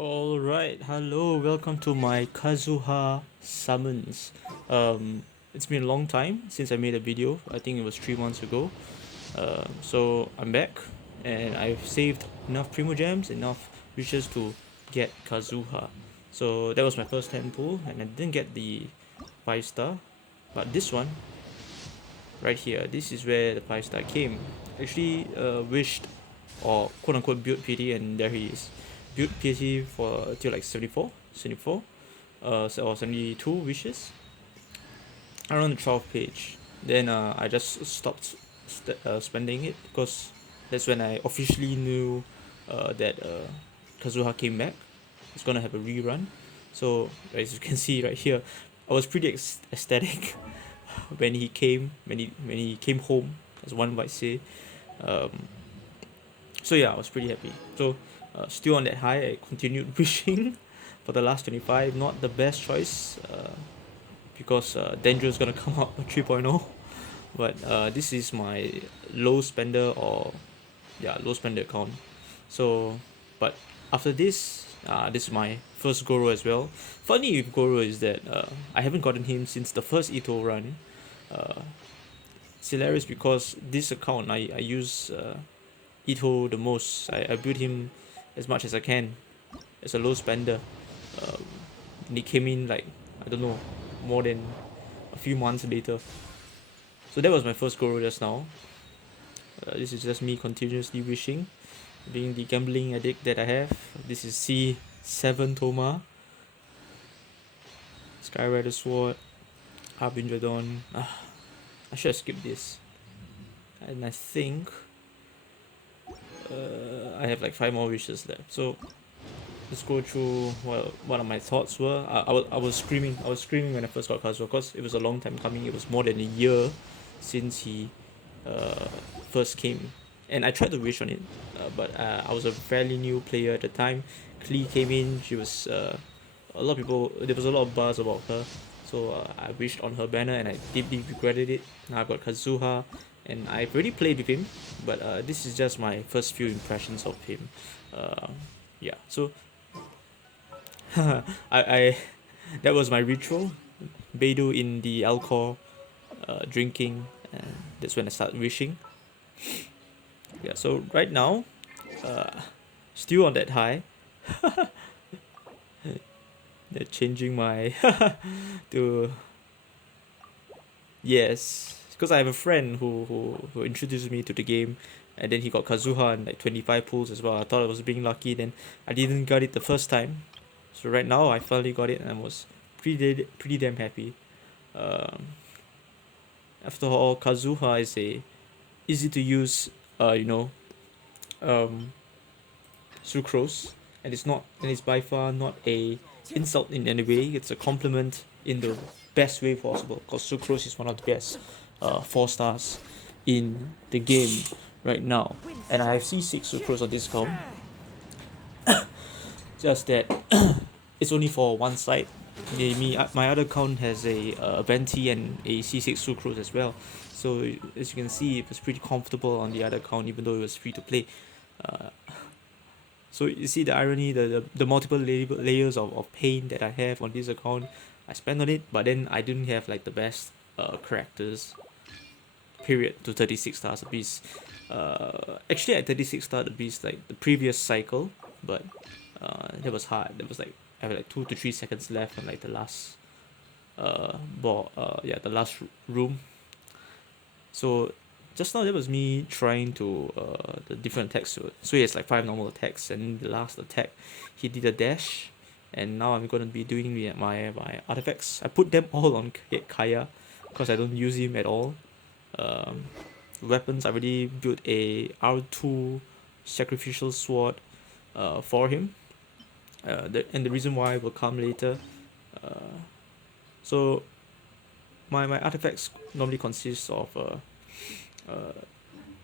Alright, hello, welcome to my Kazuha summons. It's been a long time since I made a video. I think it was 3 months ago. So I'm back and I've saved enough Primo Gems, enough wishes to get Kazuha. So that was my first 10 pull and I didn't get the 5 star. But this one, right here, this is where the 5 star came. Actually wished or quote unquote build pity, and there he is. Build pity for till like 74, or 72 wishes around the 12th page. Then I just stopped spending it because that's when I officially knew that Kazuha came back. It's gonna have a rerun. So as you can see right here, I was pretty ecstatic when he came home, as one might say. Um, so yeah, I was pretty happy. So still on that high, I continued wishing for the last 25. Not the best choice because Danger is gonna come out 3.0. But this is my low spender or low spender account. So, but after this, this is my first Goro as well. Funny with Goro is that I haven't gotten him since the first Ito run. Uh, it's hilarious because this account I use Ito the most. I build him as much as I can as a low spender. Um, and he came in like, I don't know, more than a few months later. So that was my first Goro just now. This is just me continuously wishing, being the gambling addict that I have. This is C7 Toma, Skyrider Sword, Harbinger Dawn. I should have skipped this. And I think I have like 5 more wishes left. So let's go through what my thoughts were. I was screaming. I was screaming when I first got Kazuha because it was a long time coming. It was more than a year since he uh, first came, and I tried to wish on it, but I was a fairly new player at the time. Klee came in. She was a lot of people. There was a lot of buzz about her, so I wished on her banner, and I deeply regretted it. Now I got Kazuha, and I've already played with him, but this is just my first few impressions of him. Uh, yeah, so I that was my ritual. Beidou in the alcohol, drinking, and that's when I start wishing. Yeah, so right now, uh, still on that high. They're changing my to yes, because I have a friend who introduced me to the game, and then he got Kazuha and like 25 pulls as well. I thought I was being lucky, then I didn't get it the first time, so right now I finally got it and I was pretty damn happy. Um, After all, Kazuha is a easy to use, you know, um, sucrose, and it's by far not a insult in any way. It's a compliment in the best way possible. Because sucrose is one of the best 4 stars in the game right now, and I have C6 sucrose on discount. Just that it's only for one side. My other account has a venti and a C6 sucrose as well. So as you can see, it was pretty comfortable on the other account, even though it was free to play. Uh, so you see the irony, the multiple layers of pain that I have on this account. I spent on it, but then I didn't have like the best characters. Period to 36 stars a beast. Actually, at 36 stars a beast like the previous cycle, but that was hard. That was like I had like 2 to 3 seconds left on like the last ball. The last room. So just now that was me trying to the different attacks. So he has like 5 normal attacks, and the last attack he did a dash, and now I'm gonna be doing my artifacts. I put them all on Kaya because I don't use him at all. Um, Weapons, I already built a R2 sacrificial sword for him. And the reason why will come later. Uh, so my artifacts normally consist of uh,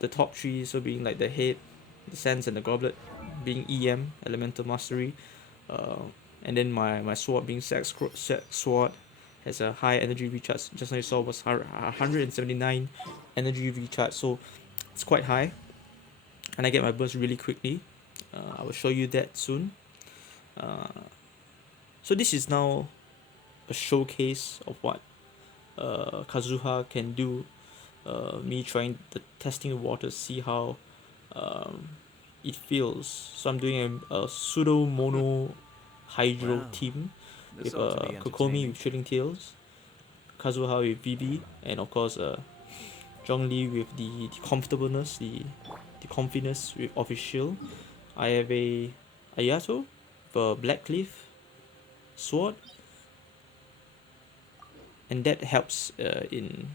the top 3, so being like the head, the sands, and the goblet, being EM, elemental mastery, uh, and then my sword being Sac Sword has a high energy recharge. Just now you saw was 179 energy recharge, so it's quite high, and I get my burst really quickly. I will show you that soon. So this is now a showcase of what Kazuha can do. Me trying the testing the water, see how um, it feels. So I'm doing a pseudo mono hydro Wow, team this with ought to be Kokomi entertaining. with Trading Tails, Kazuha with VB, and of course Zhong with the comfortableness, the comfyness with official. I have a Ayato for Blackcliff sword, and that helps in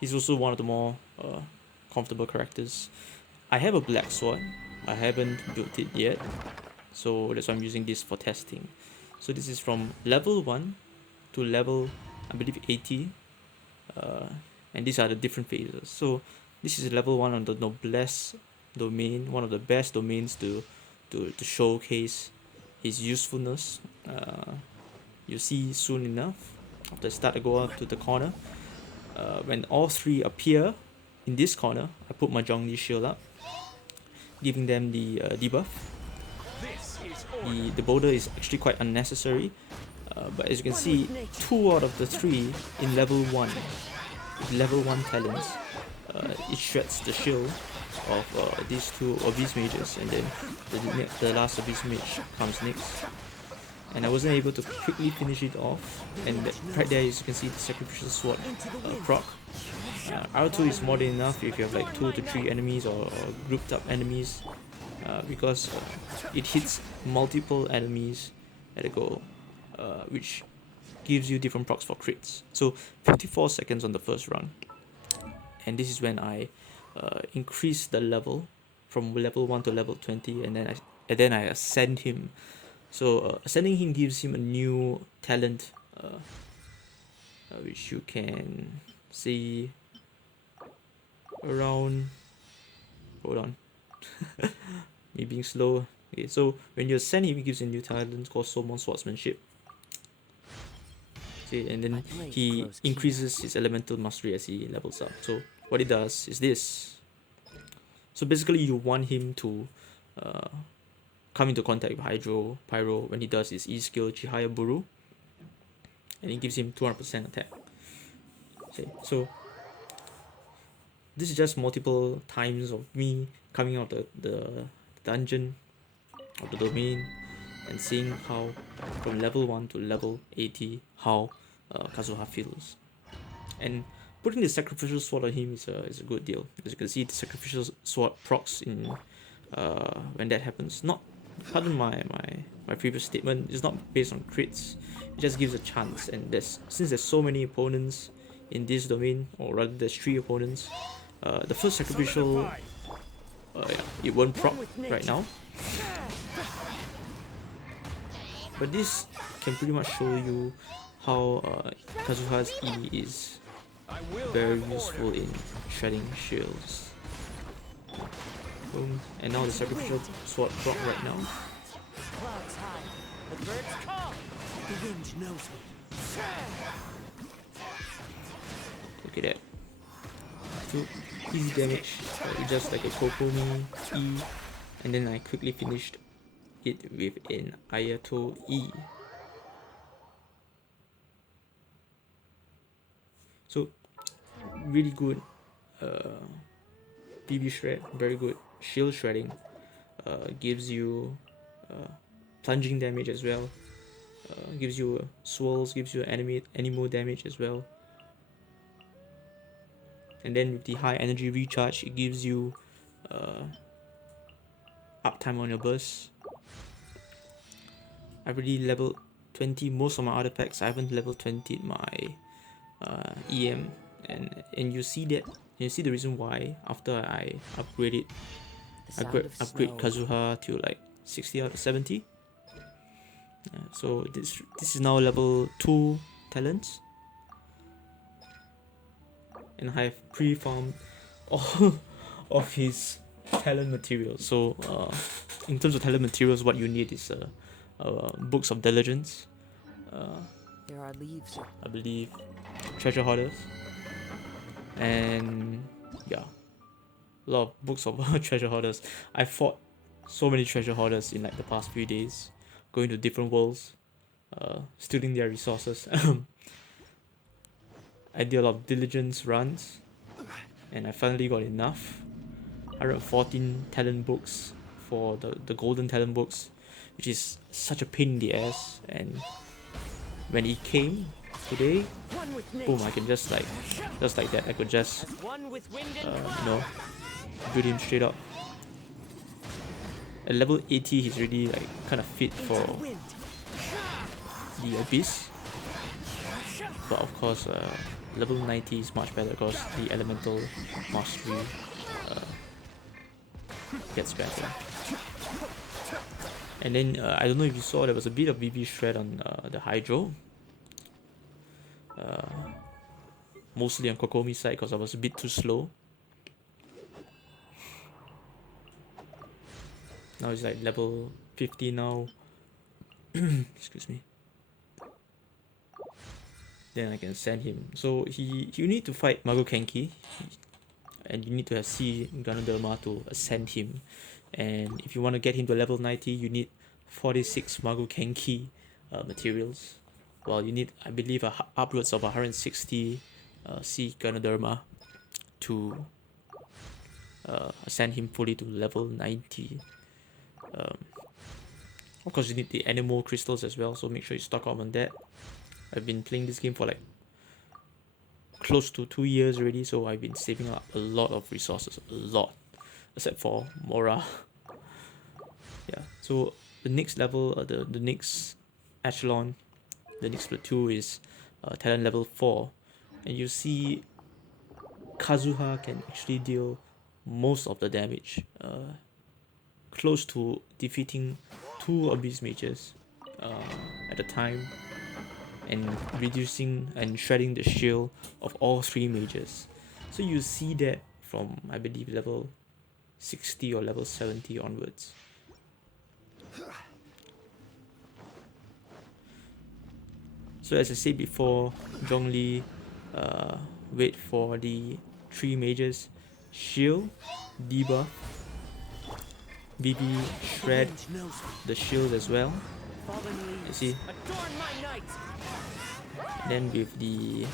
he's also one of the more comfortable characters. I have a black sword. I haven't built it yet, so that's why I'm using this for testing. So this is from level 1 to level, I believe, 80, uh, and these are the different phases. So this is level 1 on the noblesse domain, one of the best domains to showcase his usefulness. You see soon enough after I start to go out to the corner. When all three appear in this corner, I put my Zhongli shield up, giving them the debuff. The boulder is actually quite unnecessary, but as you can see, 2 out of the 3 in level 1, level 1 talents, it shreds the shield of these 2 Abyss mages, and then the last Abyss mage comes next. And I wasn't able to quickly finish it off, and right there as you can see the sacrificial sword proc. R2 is more than enough if you have like 2 to 3 enemies or grouped up enemies, because it hits multiple enemies at a go, which gives you different procs for crits. So 54 seconds on the first run, and this is when I increase the level from level 1 to level 20, and then I ascend him. So ascending him gives him a new talent, which you can see around. Hold on, me being slow. Okay, so when you ascend him, he gives you a new talent called Summon Swordsmanship. Okay, and then he increases his elemental mastery as he levels up. So what it does is this. So basically, you want him to come into contact with Hydro Pyro when he does his E skill Chihaya Buru, and it gives him 200% attack. Okay, so this is just multiple times of me coming out the dungeon of the domain and seeing how from level 1 to level 80 how Kazuha feels. And putting the sacrificial sword on him is a good deal. As you can see, the sacrificial sword procs in when that happens. Not, pardon my previous statement, it's not based on crits. It just gives a chance, and since there's so many opponents in this domain, or rather there's 3 opponents, the first sacrificial, yeah, it won't proc right now, but this can pretty much show you how Kazuha's E is very useful in shredding shields. Boom. And now the sacrificial sword proc right now. Look at that. 2 easy damage, just like a Kokomi E, and then I quickly finished it with an Ayato E. So really good PB shred, very good shield shredding, gives you plunging damage as well, gives you swirls, gives you animal damage as well, and then with the high energy recharge it gives you uptime on your burst. I've already leveled 20 most of my artifacts. I haven't leveled 20 my EM, and you see that, you see the reason why after I upgrade Kazuha to like 60 out of 70. Yeah, so this is now level 2 talents, and I have pre-farmed all of his talent materials. So in terms of talent materials, what you need is books of diligence, There are leaves. I believe treasure hoarders, and yeah, a lot of books of treasure hoarders. I fought so many treasure hoarders in like the past few days, going to different worlds, stealing their resources. I did a lot of diligence runs, and I finally got enough. 114 talent books for the golden talent books, which is such a pain in the ass. And when it came today, boom, I can just like that, I could just build him straight up. At level 80, he's really like kind of fit for the abyss, but of course level 90 is much better because the elemental mastery gets better. And then I don't know if you saw, there was a bit of VV shred on the Hydro, mostly on Kokomi side because I was a bit too slow. Now it's like level 50 now. Excuse me. Then I can send him. So you need to fight Mago Kenki, and you need to have C Ganoderma to ascend him. And if you want to get him to level 90, you need 46 Mago Kenki materials. Well, you need, I believe, upwards of 160 C Ganoderma to ascend him fully to level 90. Of course, you need the animal crystals as well, so make sure you stock up on that. I've been playing this game for like close to 2 years already, so I've been saving up a lot of resources, a lot, except for Mora. Yeah, so the next level, the next echelon, the next plateau is talent level 4, and you see Kazuha can actually deal most of the damage, close to defeating 2 Abyss Mages at a time, and reducing and shredding the shield of all 3 mages. So you see that from, I believe, level 60 or level 70 onwards. So as I said before, Zhong wait for the 3 mages, shield, debuff, BB shred the shield as well. You see. Then with the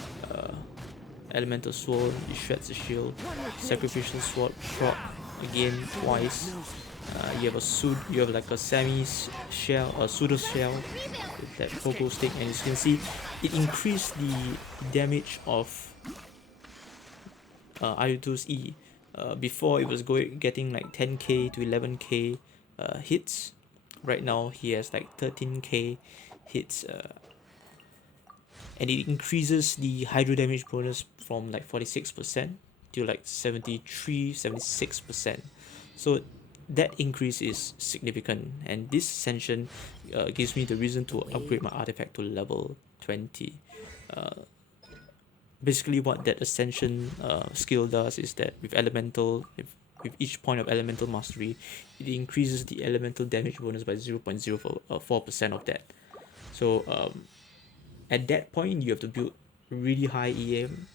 elemental sword, it shreds the shield. Sacrificial sword, proc again twice. You have like a semi shell, a pseudo shell with that pogo stick, and as you can see, it increased the damage of Ayato's E. Before it was getting like 10k to 11k hits. Right now he has like 13k hits, and it increases the hydro damage bonus from like 46% to like 76%. So that increase is significant, and this ascension gives me the reason to upgrade my artifact to level 20. Basically what that ascension skill does is that with with each point of elemental mastery, it increases the elemental damage bonus by 0.04% of that. So at that point you have to build really high EM,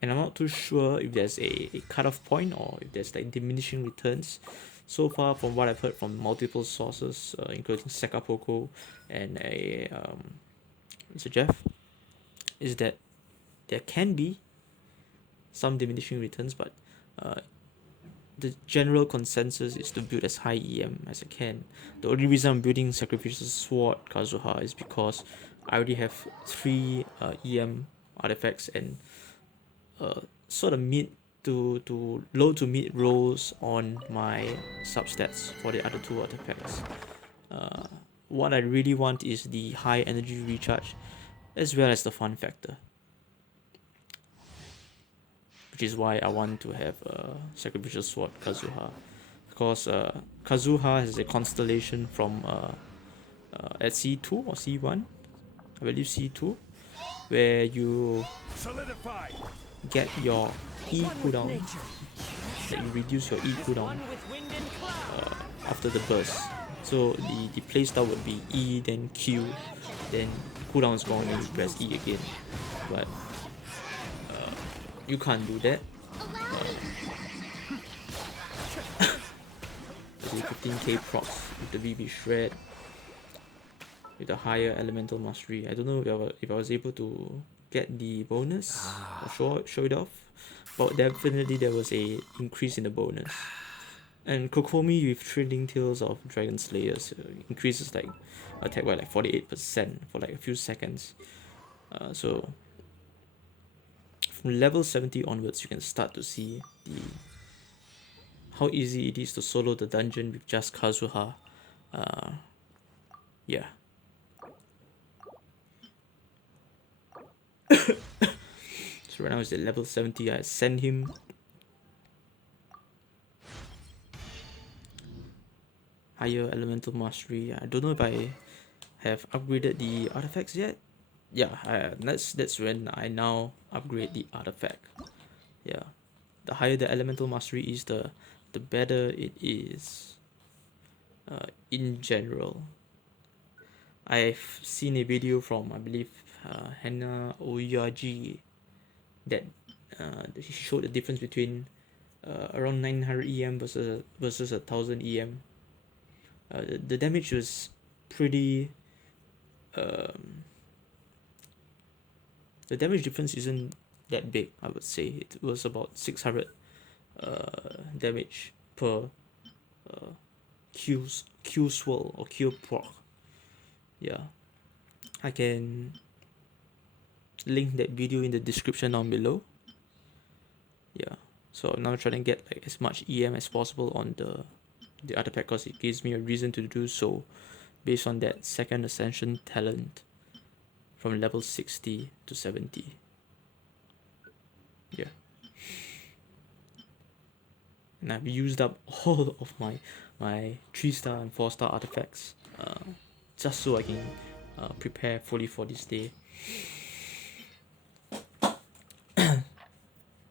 and I'm not too sure if there's a cutoff point or if there's like diminishing returns. So far, from what I've heard from multiple sources, including Sekapoko and Mr. Jeff, is that there can be some diminishing returns, but the general consensus is to build as high EM as I can. The only reason I'm building Sacrificial Sword Kazuha is because I already have 3 EM artifacts and sort of mid to low to mid rolls on my substats for the other 2 artifacts. What I really want is the high energy recharge as well as the fun factor, which is why I want to have Sacrificial Sword Kazuha, because Kazuha has a constellation from at C2 or C1, I believe C2, where you get your E cooldown, that you reduce your E cooldown after the burst. So the playstyle would be E, then Q, then cooldown is gone and you press E again. But you can't do that. basically 15k procs with the VB shred with a higher elemental mastery. I don't know if I was able to get the bonus or show it off, but definitely there was a increase in the bonus. And Kokomi with Trailing Tales of Dragon Slayers increases like attack by like 48% for like a few seconds. So from level 70 onwards, you can start to see how easy it is to solo the dungeon with just Kazuha. Yeah. So right now it's at level 70. I send him higher elemental mastery. I don't know if I have upgraded the artifacts yet. Yeah, that's when I now upgrade the artifact. Yeah, the higher the elemental mastery is, the better it is. In general, I've seen a video from, I believe, Hannah Oyaji that she showed the difference between around 900 EM versus 1000 EM. The damage was pretty. The damage difference isn't that big, I would say. It was about 600 damage per Q swirl or Q proc. Yeah, I can link that video in the description down below. Yeah, so I'm now trying to get like as much EM as possible on the artifact because it gives me a reason to do so based on that second ascension talent from level 60 to 70. Yeah, and I've used up all of my 3-star and 4-star artifacts just so I can prepare fully for this day.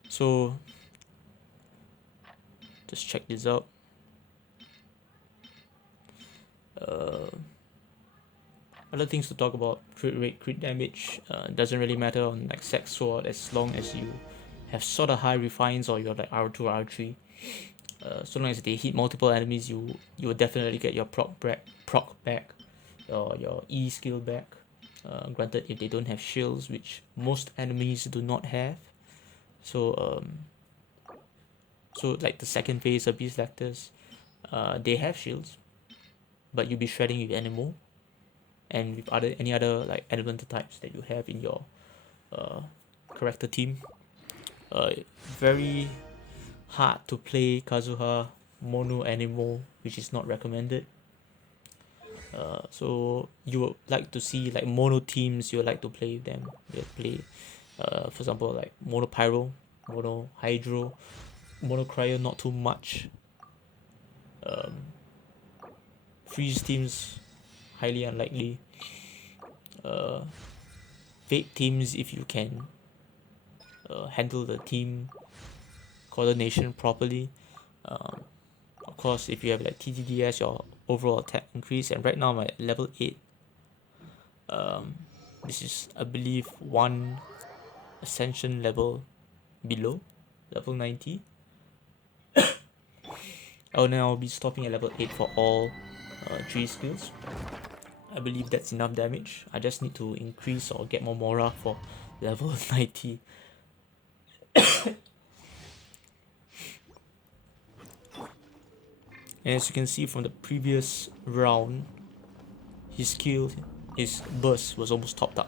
So just check this out. Other things to talk about: crit rate, crit damage. Doesn't really matter on like Sac Sword as long as you have sort of high refines or you're like R2 or R3. So long as they hit multiple enemies, you will definitely get your proc back or your E skill back. Granted, if they don't have shields, which most enemies do not have. So like the second phase of Beast Lactors, they have shields, but you'll be shredding with Anemo and with any other like elemental types that you have in your character team. Very hard to play Kazuha mono Anemo, which is not recommended. So you would like to see like mono teams. You would like to play with them. You play, for example, like mono Pyro, mono Hydro, mono Cryo. Not too much. Freeze teams, highly unlikely. Fake teams, if you can handle the team coordination properly. Of course, if you have like TTDS, your overall attack increase. And right now I'm at level 8. This is, I believe, one ascension level below level 90. I'll now be stopping at level 8 for all 3 skills. I believe that's enough damage. I just need to increase or get more Mora for level 90. And as you can see from the previous round, his burst was almost topped up.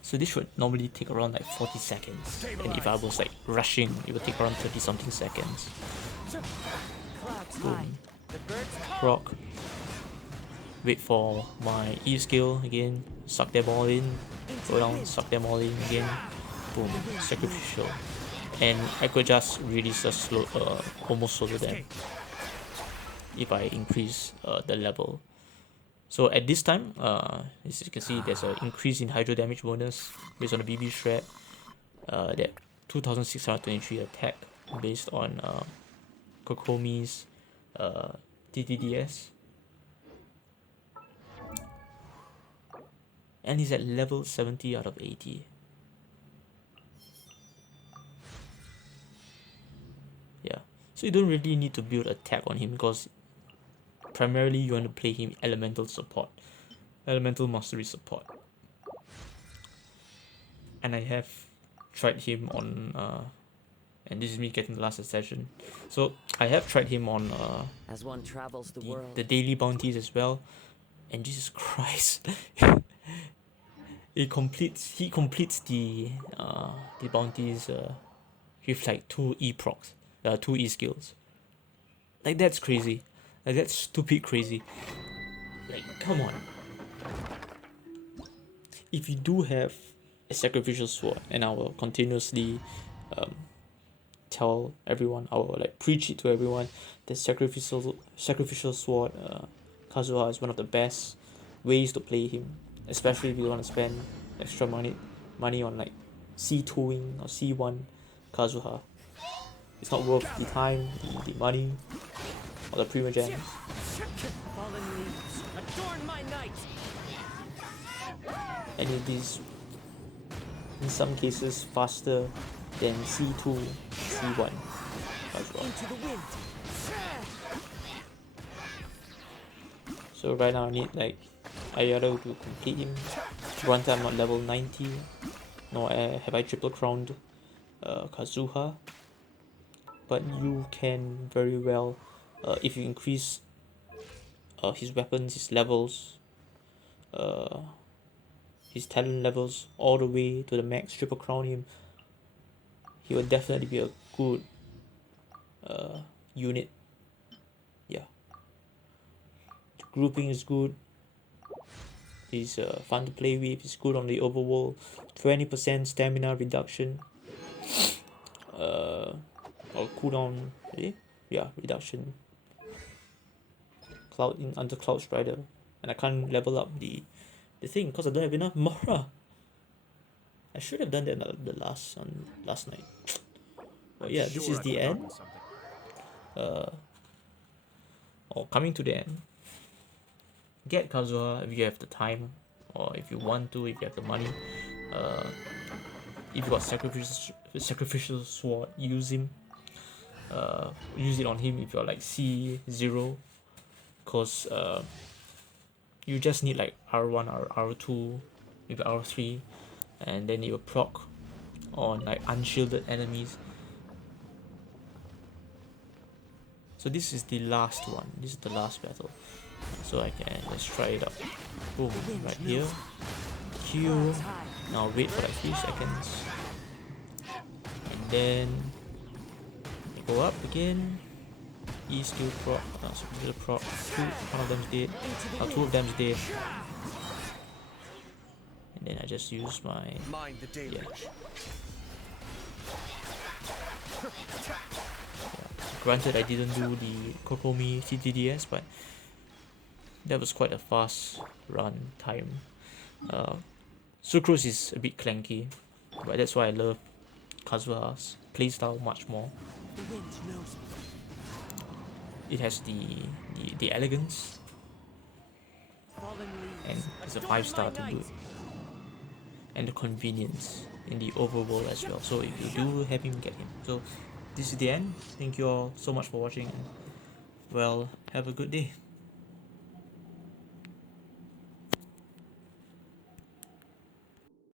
So this should normally take around like 40 seconds. And if I was like rushing, it would take around 30 something seconds. Boom. Proc. Wait for my E skill again. Suck them all in. Go down, suck them all in again. Boom. Sacrificial. And I could just really just almost solo them if I increase the level. So at this time, as you can see, there's an increase in hydro damage bonus based on the BB shred. That 2623 attack based on Kokomi's TTDS. And he's at level 70 out of 80. Yeah. So you don't really need to build attack on him because primarily you want to play him elemental support, elemental mastery support. And I have tried him on and this is me getting the last session. So I have tried him on As one travels the world. the daily bounties as well, and Jesus Christ, he completes the bounties with like 2 E procs, 2 E skills. Like that's crazy, like that's stupid crazy. Like come on. If you do have a sacrificial sword, and I will continuously tell everyone, I will like preach it to everyone, the sacrificial sword Kazuha is one of the best ways to play him, especially if you want to spend extra money on like C2ing or C1 Kazuha. It's not worth the time, the money, or the prima gems. Fallen leaves adorn my night. And it is in some cases faster than C2, C1 Kazuha. Into the wind. So right now I need like Ayato to complete him. Granted I'm not level 90, nor have I triple crowned Kazuha. But you can very well, if you increase his weapons, his levels, his talent levels all the way to the max, triple crown him, he will definitely be a good unit. Yeah. The grouping is good. He's fun to play with. He's good on the overworld. 20% stamina reduction. Or cooldown. Yeah, reduction. Under Cloud Strider, and I can't level up the thing because I don't have enough Mora. I should have done that the last night. But yeah, this is the end. Or coming to the end. Get Kazuha if you have the time, or if you want to, if you have the money. If you got sacrificial sword, use him. Use it on him if you're like C0, cause you just need like R1 or R2, maybe R3, and then you will proc on like unshielded enemies. So this is the last one. This is the last battle. So let's try it out. Boom, right here. Q. Now wait for like 3 seconds. And then go up again. E skill proc. Skill proc. One of them's dead. 2 of them's dead. And then I just use my Granted, I didn't do the Kokomi TTDS, but that was quite a fast run time. Sucrose is a bit clanky, but that's why I love Kazuha's playstyle much more. It has the elegance, and it's a 5-star to boot, and the convenience in the overworld as well. So if you do have him, get him. So this is the end. Thank you all so much for watching, and well, have a good day.